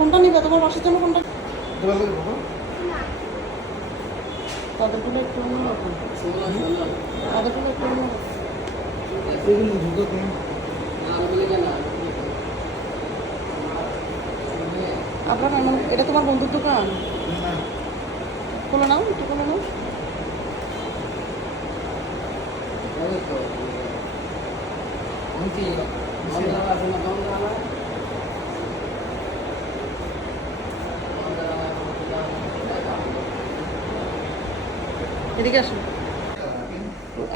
কোনটা নিবে তোমার বাসার জন্য কোনটা? তাদেরগুলো একটু অন্যরকম, তাদেরগুলো একটু অন্যরকম। আপনার এটা তোমার বন্ধুর দোকান? খোলো নাও, একটু খোলো নাও। এদিকে আসুন,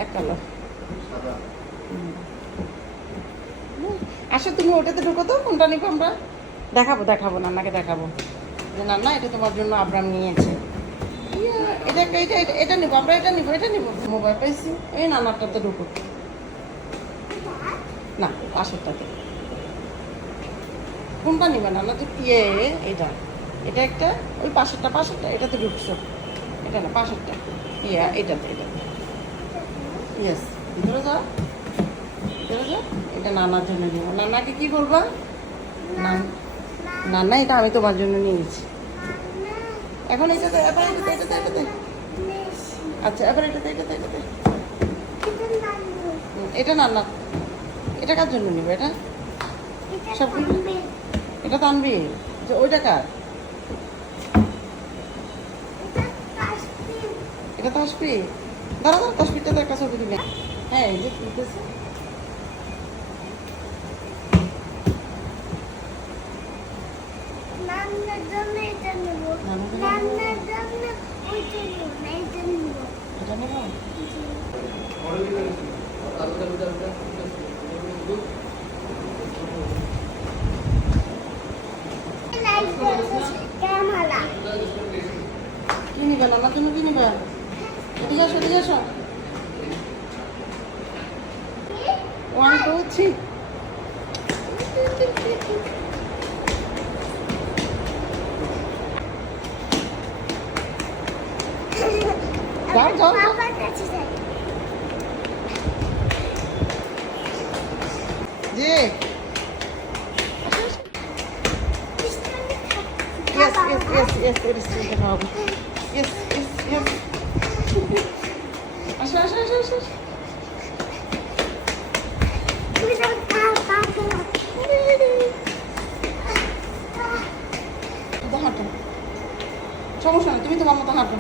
এক কালার। আসো তুমি ওটাতে ঢুকো তো, কোনটা নিবো আমরা? দেখাবো দেখাবো, নান্নাকে দেখাবো যে নান্না এটা তোমার জন্য আব্রাম নিয়েছে। এটা এটা এটা এটা নিবো আমরা, এটা নিবো, এটা নিবো। মোবাইল পাইছি, এই নান্নারটাতে ঢুকো না, পাশেরটাতে। কোনটা নিবে নান্না? তো এটা এটা একটা, ওই পাশেরটা পাশেরটা এটাতে ঢুকছো, এটা না পাশেরটা, এটাতে এটাতে। ইয়েস, ভিতরে যাও, ভিতরে যাও। এটা নানার জন্য নিবো। নান্নাকে কি বলবা? নান্না এটা আমি তোমার জন্য নিয়েছি। এখন এটাতে, এবার এটাতে এটাতে এটাতে। আচ্ছা এবার এটাতে এটাতে এটাতে। এটা নান্না, এটা কার জন্য নিবে? এটা সবগুলো এটা তো আনবি, যে ওইটা কার? এটা তো আসবি। দাঁড়া দাঁড়া, তসবিরটাতে একটা ছবি দিবে। হ্যাঁ এই যে তুলতেছে। নান্নার জন্য এটা নেব, নান্নার জন্য ওইটা নেব, না এটা নেব। এটা নেবো। ক্যামেরা কি নিবে নান্নার জন্য? কি নিবে? এদিকে আসো, এদিকে আসো। ও আমি তো হচ্ছি। যাও যাও যাও। বাবার কাছে যাই। যে yes yes yes yes it is the problem. Yes yes yes. আসো আসো আসো আসো। তো হাঁটো, সমস্যা নেই, তুমি তোমার মতো হাঁটো।